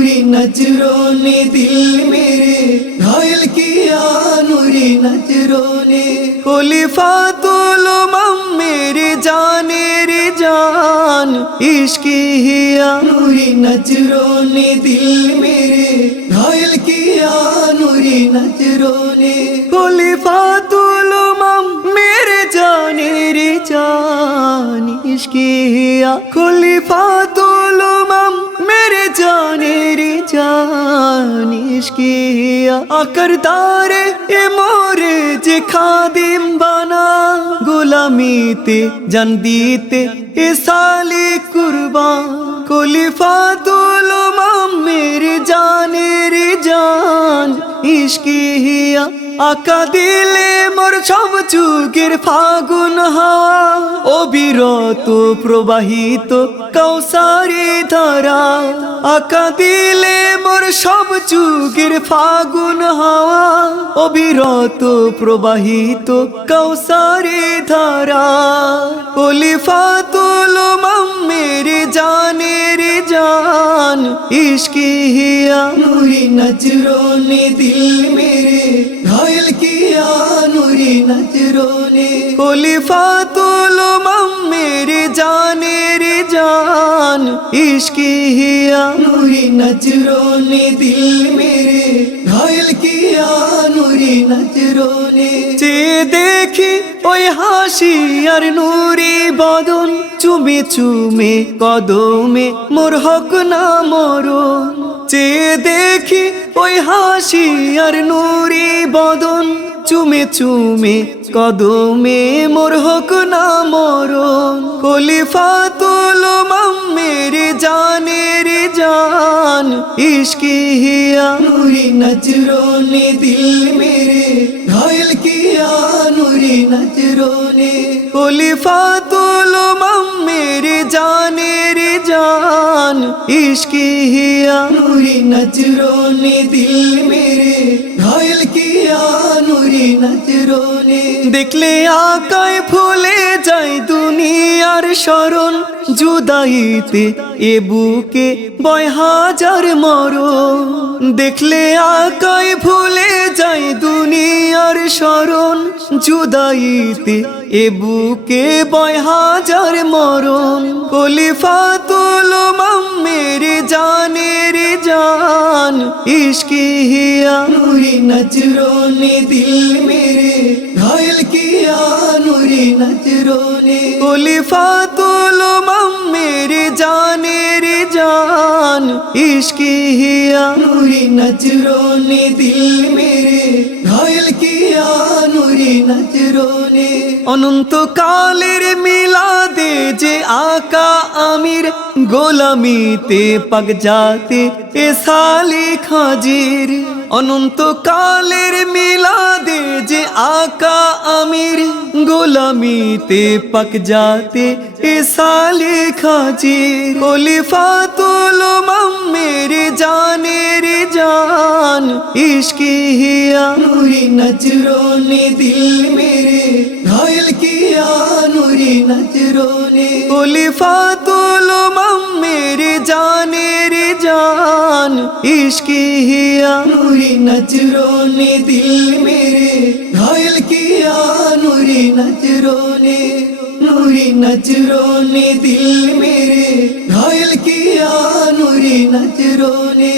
नूरी नजरों ने दिल मेरे घायल किया, नूरी नजरों ने खलीफातुल उमम मेरे जाने रे जान इश्क हिया, नूरी नजरों ने दिल मेरे घायल किया, नूरी नजरों ने खलीफातुल उमम मेरे जाने रे जान इश्क हिया, खलीफातुल उमम मेरे जाने रे जान इश्क हिया। আকরদারে এ মোরে যে খাদিম বানা গোলামিতে জান দিতে এ সালে কুরবান খলিফাতুল উমম মেরে জানে রে জান ইশক হিয়া। আকা দিলে মোর সব যুগের ফাগুন হাওয়া অবিরত প্রবাহিত কৌসারি ধারা, আকা দিলে মোর সব যুগের ফাগুন হাওয়া অবিরত প্রবাহিত কৌসারি ধারা। খলিফাতুল উমম মেরে জানে রে জান ইশক হিয়া, নূরি নজरों ने दिल मेरे घायल किया, नूरी नजरों ने खलीफातुल उमम मेरे जाने रे जान इश्क हिया, नूरी नजरों ने दिल मेरे घायल किया, नूरी नजरों ने যে দেখি ওই হাসি আর নূরি বদন চুমে চুমে কদমে মোর হক না মরণ, যে দেখি ওই হাসি আর নূরি বদন চুমে চুমে কদমে মোর হক না মরণ। খলিফাতুল উমম মেরে জানে রে জান ইশক হিয়া, নূরি নজरों ने दिल मेरे घायल किया, नूरी नजरों ने खलीफातुल उमम मेरे जाने रे जान इश्क हिया, नूरी नजरों ने दिल मेरे घायल किया, नूरी नजरों ने देखले আকায় ফুলে যায় দুনিয়ার শরণ জুদাইতে এ বুকে বয় হাজার মরণ, দেখলে আকায় ফুলে যায় দুনিয়ার শরণ জুদাইতে এ বুকে বয় হাজার মরণ। খলিফাতুল উমম মেরে জানে রে জান ইশক হিয়া, নূরি नजरों ने दिल मेरे घायल किया, नूरी नजरों ने खलीफातुल उमम मेरे जाने रे जान इश्क हिया, नूरी नजरों ने दिल मेरे घायल किया, नूरी नजरों ने অনন্ত কালের মিলাদে যে আকা আমির গোলামিতে পাক জাতে এ সালিক হাজির, অনন্ত কালের মিলাদে যে আকা আমির গোলামিতে পাক জাতে এ সালিক হাজির। খলিফাতুল উমম মেরে জানে রে জান ইশক হিয়া, নূরি नजरों ने दिल मेरे घायल किया, नूरी नजरों ने खलीफातुल उमम मेरे जाने रे जान इश्क हिया, नूरी नजरों ने दिल मेरे घायल किया, नूरी नजरों ने नूरी नजरों ने दिल मेरे घायल किया, नूरी नजरों ने